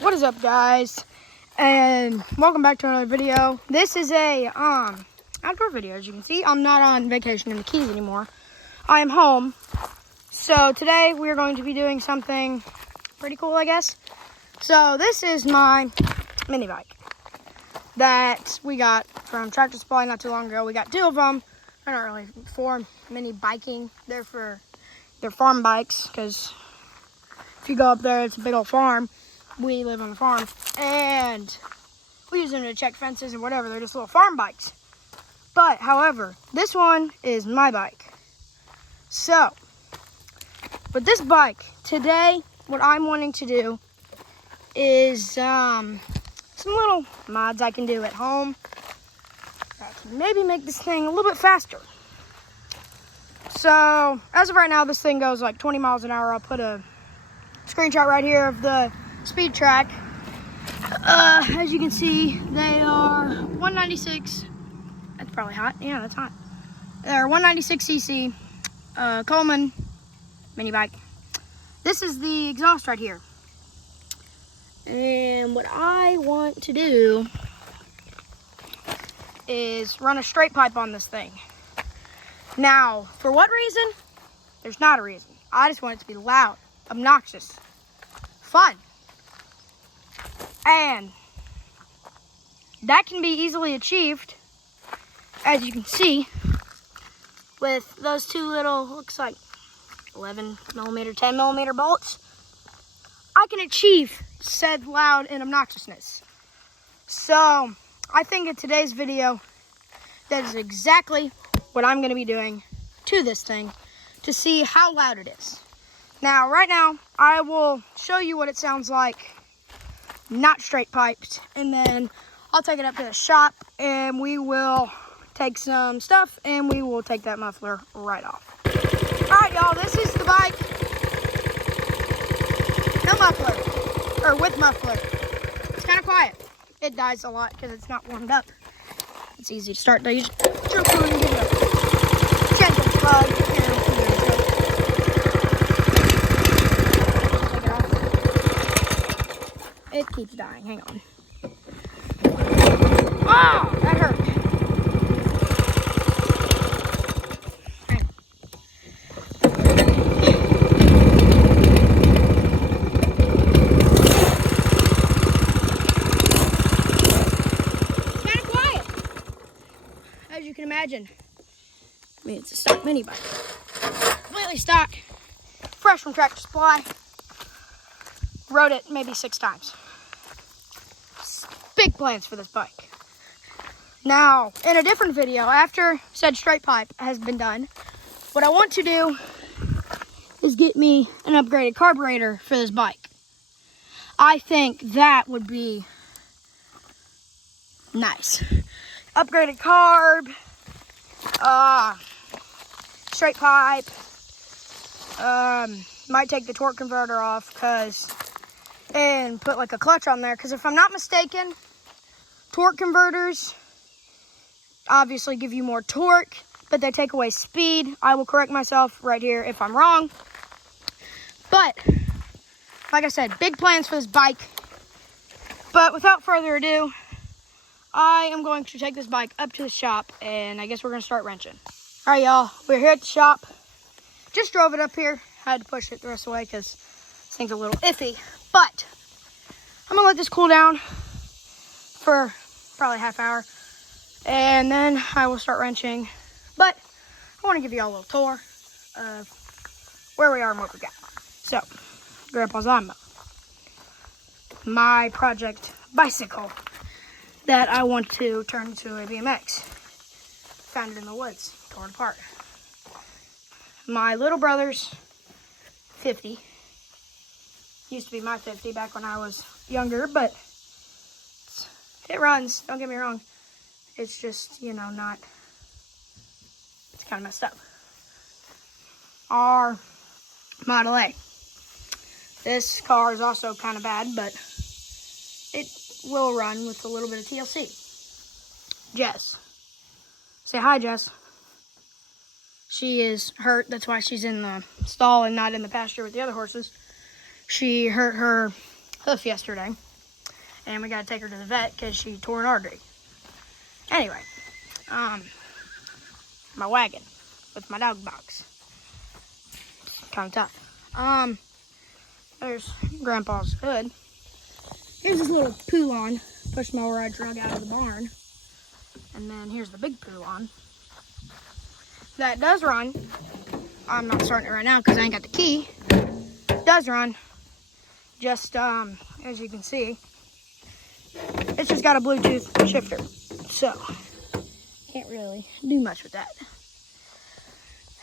What is up, guys? And welcome back to another video. This is a outdoor video. As you can see, I'm not on vacation in the Keys anymore. I am home. So today we're going to be doing something pretty cool, I guess. So this is my mini bike that we got from Tractor Supply not too long ago. We got two of them. They're not really for mini biking. They're farm bikes, because if you go up there, it's a big old farm. We live on the farm, and we use them to check fences and whatever. They're just little farm bikes. But, however, this one is my bike. So, with this bike, today, what I'm wanting to do is some little mods I can do at home that can maybe make this thing a little bit faster. So, as of right now, this thing goes like 20 miles an hour. I'll put a screenshot right here of the speed track. As you can see, they are 196. That's probably hot. Yeah, that's hot. They're 196cc Coleman mini bike. This is the exhaust right here. And what I want to do is run a straight pipe on this thing. Now, for what reason? There's not a reason. I just want it to be loud, obnoxious, fun. And that can be easily achieved, as you can see, with those two little, looks like 11 millimeter, 10 millimeter bolts. I can achieve said loud and obnoxiousness. So I think in today's video, that is exactly what I'm going to be doing to this thing to see how loud it is. Now, right now, I will show you what it sounds like not straight piped, and then I'll take it up to the shop and we will take some stuff and we will take that muffler right off. All right, y'all, this is the bike. No muffler, or with muffler. It's kind of quiet. It dies a lot because it's not warmed up. It's easy to start. You just jump on and give it a gentle plug. Take it off. It keeps dying. Hang on. Oh, that hurt. Hang on. It's kind of quiet, as you can imagine. I mean, it's a stock mini bike. Completely stock. Fresh from Tractor Supply. Rode it maybe 6 times. Big plans for this bike. Now, in a different video, after said straight pipe has been done, what I want to do is get me an upgraded carburetor for this bike. I think that would be nice. Upgraded carb, straight pipe, might take the torque converter off and put like a clutch on there, because if I'm not mistaken, torque converters obviously give you more torque, but they take away speed. I will correct myself right here if I'm wrong. But like I said, big plans for this bike. But without further ado, I am going to take this bike up to the shop, and I guess we're going to start wrenching. All right, y'all, we're here at the shop. Just drove it up here. Had to push it the rest of the way because this thing's a little iffy. But I'm going to let this cool down for probably a half hour, and then I will start wrenching. But I want to give you all a little tour of where we are and what we got. So, Grandpa's Llama, my project bicycle that I want to turn into a BMX. Found it in the woods, torn apart. My little brother's 50. Used to be my 50 back when I was younger, but it runs, don't get me wrong. It's just, you know, not, it's kind of messed up. Our Model A. This car is also kind of bad, but it will run with a little bit of TLC. Jess. Say hi, Jess. She is hurt. That's why she's in the stall and not in the pasture with the other horses. She hurt her hoof yesterday. And we got to take her to the vet because she tore an artery. Anyway, my wagon with my dog box. Kind of tough. There's Grandpa's hood. Here's this little pull-on push mower I drug out of the barn. And then here's the big pull-on. That does run. I'm not starting it right now because I ain't got the key. It does run. Just, as you can see, it's just got a Bluetooth shifter. So, can't really do much with that.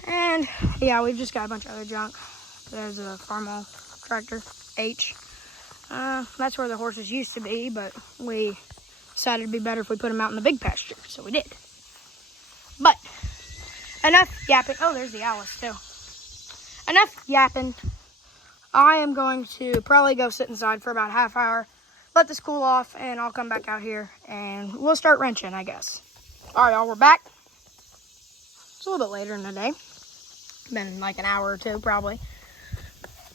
And, yeah, we've just got a bunch of other junk. There's a Farmall tractor, H. That's where the horses used to be, but we decided it'd be better if we put them out in the big pasture, so we did. But, enough yapping. Oh, there's the Alice, too. Enough yapping. I am going to probably go sit inside for about a half hour, let this cool off, and I'll come back out here, and we'll start wrenching, I guess. All right, y'all, we're back. It's a little bit later in the day. Been like an hour or two, probably.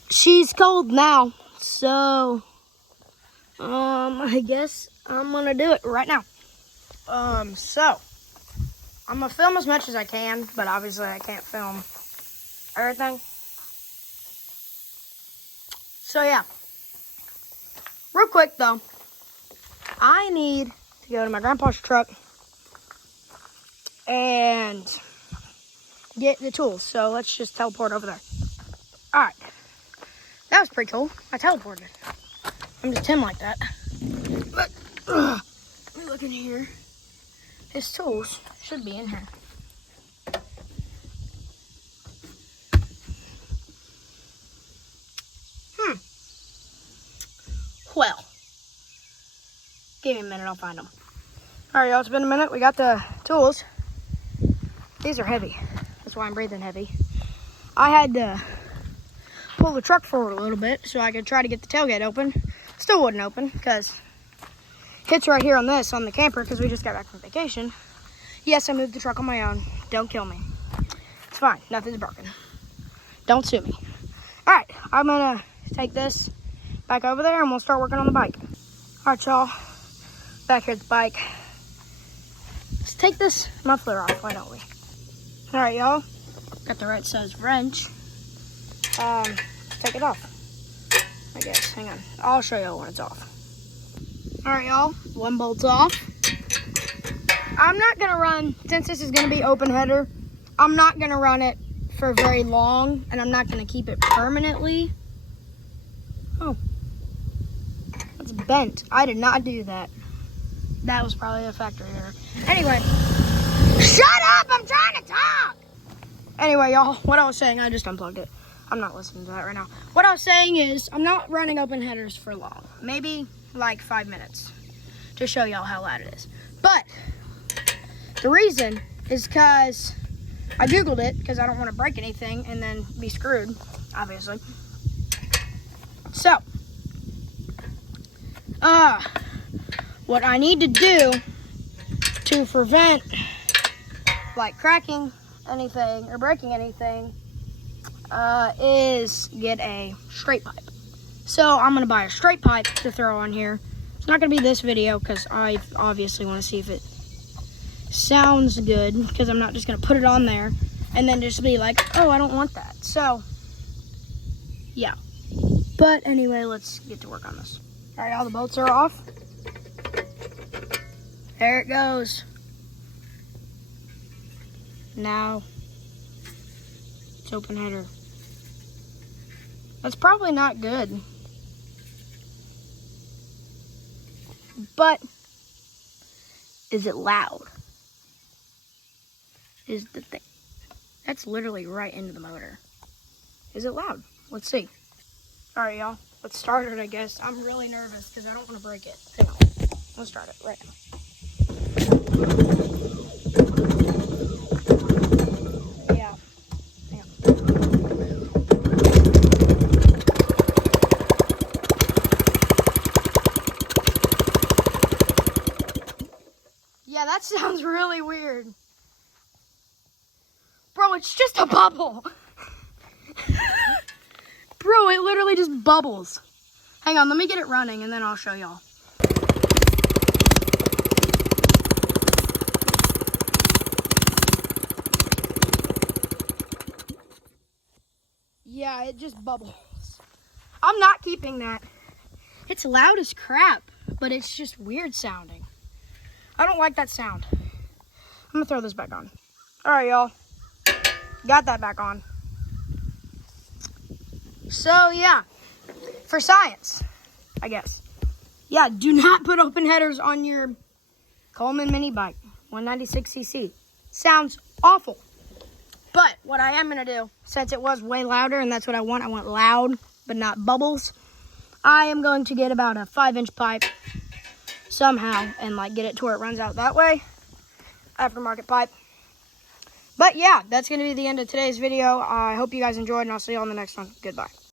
She's cold now, so I guess I'm gonna do it right now. So I'm gonna film as much as I can, but obviously I can't film everything. So yeah, real quick though, I need to go to my grandpa's truck and get the tools. So let's just teleport over there. All right, that was pretty cool. I teleported. I'm just him like that. But let me look in here. His tools should be in here. Well, give me a minute, I'll find them. All right, y'all, it's been a minute. We got the tools. These are heavy. That's why I'm breathing heavy. I had to pull the truck forward a little bit so I could try to get the tailgate open. Still wouldn't open because it's right here on this, on the camper, because we just got back from vacation. Yes, I moved the truck on my own. Don't kill me. It's fine. Nothing's broken. Don't sue me. All right, I'm going to take this back over there and we'll start working on the bike. All right, y'all. Back here at the bike. Let's take this muffler off, why don't we? All right, y'all. Got the right size wrench. Take it off, I guess. Hang on. I'll show y'all when it's off. All right, y'all. One bolt's off. I'm not going to run, since this is going to be open header, I'm not going to run it for very long, and I'm not going to keep it permanently. Oh. It's bent. I did not do that. That was probably a factory error. Anyway. Shut up! I'm trying to talk! Anyway, y'all, what I was saying, I just unplugged it. I'm not listening to that right now. What I was saying is, I'm not running open headers for long. Maybe like 5 minutes to show y'all how loud it is. But the reason is because I Googled it, because I don't want to break anything and then be screwed, obviously. So, what I need to do to prevent like cracking anything or breaking anything is get a straight pipe. So I'm gonna buy a straight pipe to throw on here. It's not gonna be this video because I obviously want to see if it sounds good, because I'm not just gonna put it on there and then just be like, oh, I don't want that. So yeah, but anyway, let's get to work on this. All right, all the bolts are off. There it goes. Now it's open header. That's probably not good, but is it loud? Is the thing. That's literally right into the motor. Is it loud? Let's see. All right, y'all. Let's start it, I guess. I'm really nervous because I don't want to break it. Hang on. Let's start it right now. Yeah. Hang on. Yeah, that sounds really weird. Bro, it's just a bubble. Bro, it literally just bubbles. Hang on, let me get it running and then I'll show y'all. Yeah, it just bubbles. I'm not keeping that. It's loud as crap, but it's just weird sounding. I don't like that sound. I'm gonna throw this back on. All right, y'all. Got that back on. So, yeah. For science, I guess. Yeah, do not put open headers on your Coleman mini bike, 196cc. Sounds awful. But what I am going to do, since it was way louder, and that's what I want loud, but not bubbles, I am going to get about a 5-inch pipe somehow and like get it to where it runs out that way. Aftermarket pipe. But yeah, that's going to be the end of today's video. I hope you guys enjoyed, and I'll see you on the next one. Goodbye.